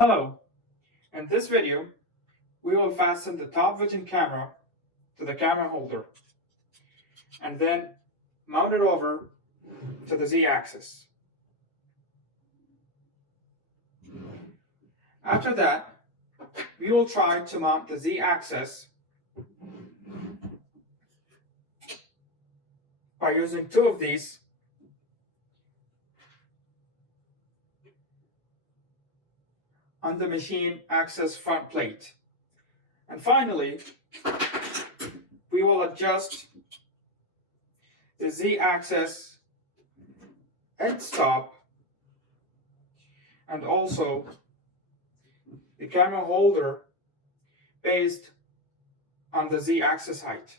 Hello, in this video, we will fasten the top vision camera to the camera holder and then mount it over to the Z-axis. After that, we will try to mount the Z-axis by using two of these on the machine axis front plate. And finally, we will adjust the Z-axis end stop and also the camera holder based on the Z-axis height.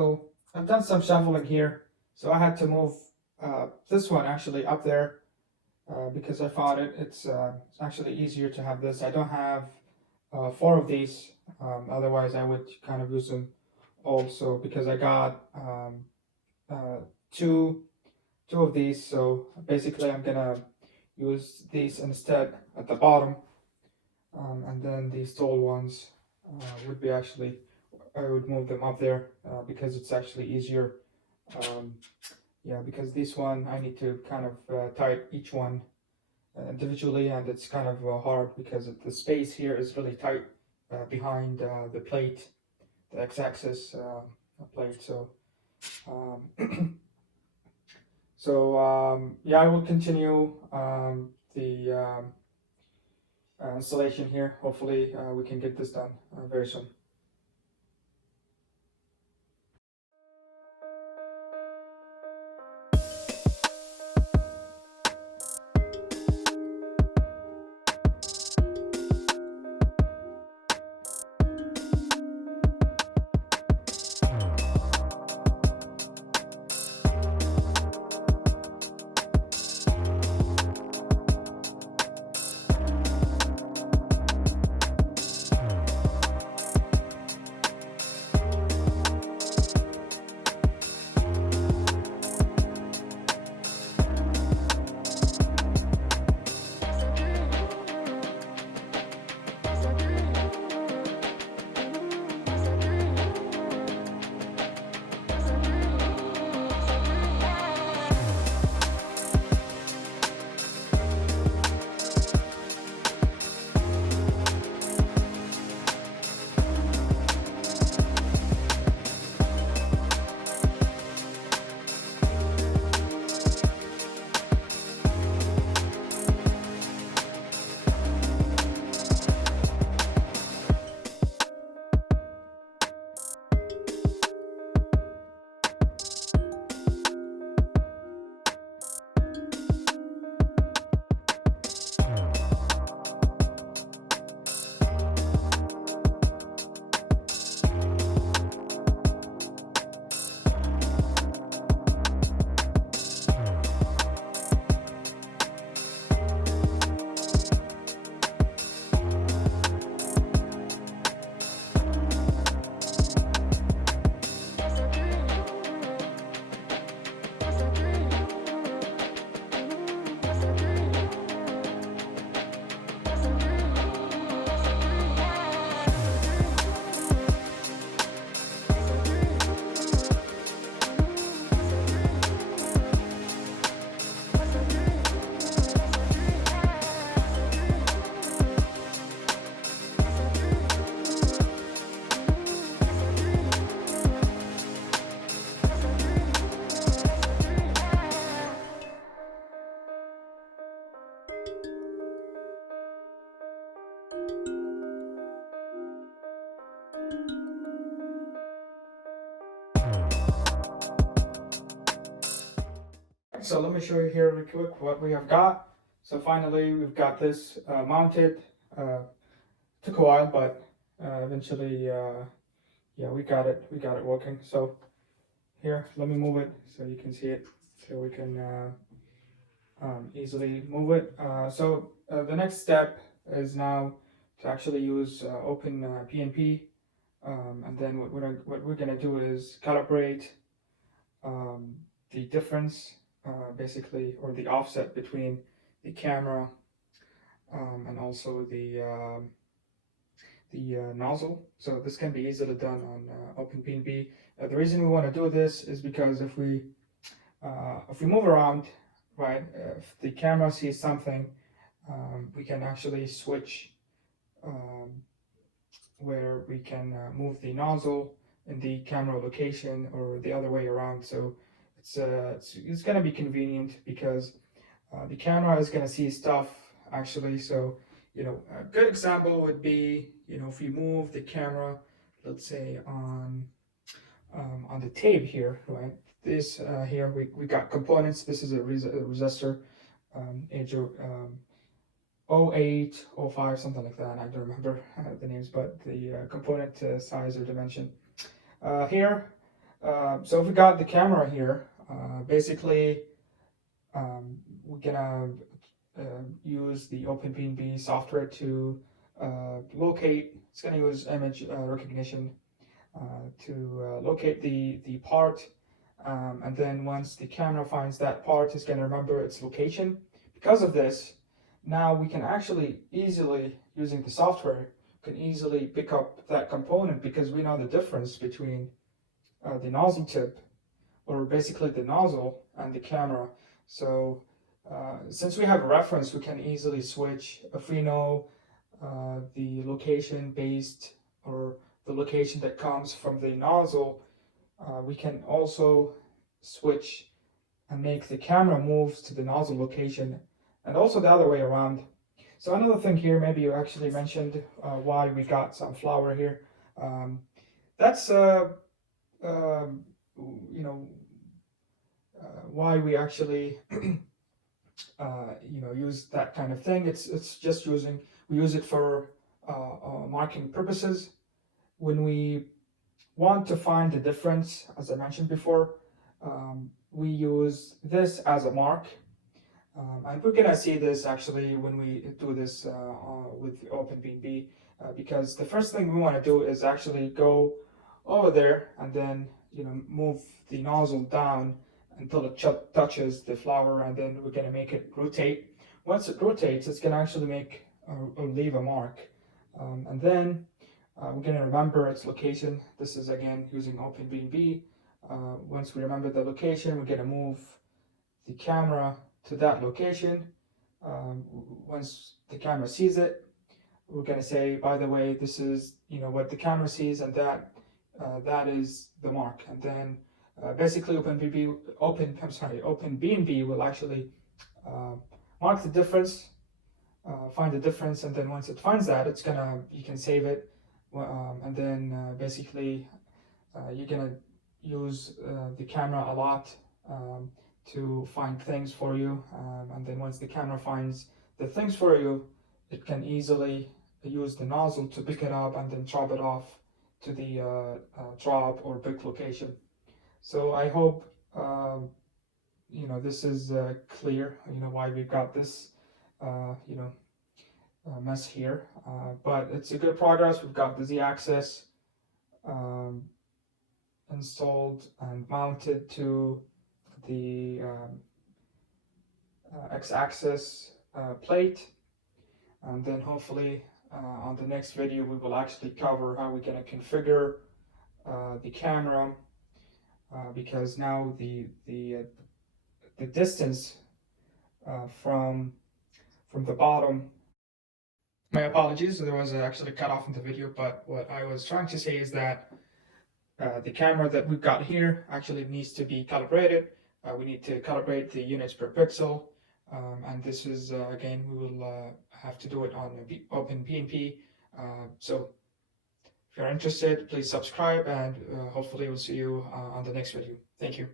So I've done some shuffling here. So I had to move this one actually up there because I thought it's actually easier to have this. I don't have 4 of these, otherwise I would kind of use them also because I got two of these. So basically I'm gonna use these instead at the bottom, and then these tall ones would be actually, I would move them up there because it's actually easier. Yeah, because this one I need to kind of tie each one individually, and it's kind of hard because the space here is really tight behind the plate, the X-axis plate. So yeah, I will continue the installation here. Hopefully we can get this done very soon. So let me show you here real quick what we have got. So finally we've got this mounted. Took a while, but eventually, yeah, we got it working. So here, let me move it so you can see it, so we can easily move it. So the next step is now to actually use OpenPnP, and then what we're gonna do is calibrate the difference, basically, or the offset between the camera and also the nozzle. So this can be easily done on OpenPnP. The reason we want to do this is because if we move around, right, if the camera sees something, we can actually switch where we can move the nozzle in the camera location or the other way around. So it's going to be convenient because the camera is going to see stuff actually. So you know, a good example would be, you know, if you move the camera, let's say on the tape here, right? This here we got components. This is a resistor, age 08, 05, something like that. I don't remember the names, but the component size or dimension. Here So we got the camera here. Basically, we're gonna use the OpenPnP software to locate. It's gonna use image recognition to locate the part, and then once the camera finds that part, it's gonna remember its location. Because of this, now we can actually easily, using the software, can easily pick up that component because we know the difference between the nozzle tip, or basically the nozzle, and the camera. So since we have a reference, we can easily switch if we know the location based, or the location that comes from the nozzle. We can also switch and make the camera move to the nozzle location, and also the other way around. So another thing here, maybe you actually mentioned why we got some flour here. That's you know, why we actually use that kind of thing. It's just we use it for marking purposes. When we want to find the difference, as I mentioned before, we use this as a mark. And we're gonna see this actually when we do this with OpenPnP, because the first thing we want to do is actually go over there and then move the nozzle down until it touches the flour, and then we're gonna make it rotate. Once it rotates, it's gonna actually make or leave a mark, and then we're gonna remember its location. This is again using OpenPnP. Once we remember the location, we're gonna move the camera to that location. Once the camera sees it, we're going to say, by the way, this is what the camera sees, and that is the mark. And then basically OpenPnP will actually mark the difference, find the difference, and then once it finds that, you can save it, and then basically you're gonna use the camera a lot to find things for you, and then once the camera finds the things for you, it can easily use the nozzle to pick it up and then drop it off to the drop or pick location. So I hope this is clear, why we've got this mess here, but it's a good progress. We've got the Z-axis installed and mounted to the X-axis plate, and then hopefully on the next video we will actually cover how we're going to configure the camera, because now the distance from the bottom. My apologies, there was actually cut off in the video, but what I was trying to say is that the camera that we've got here actually needs to be calibrated. We need to calibrate the units per pixel, and this is again, we will have to do it on OpenPnP. So if you're interested, please subscribe, and hopefully we'll see you on the next video. Thank you.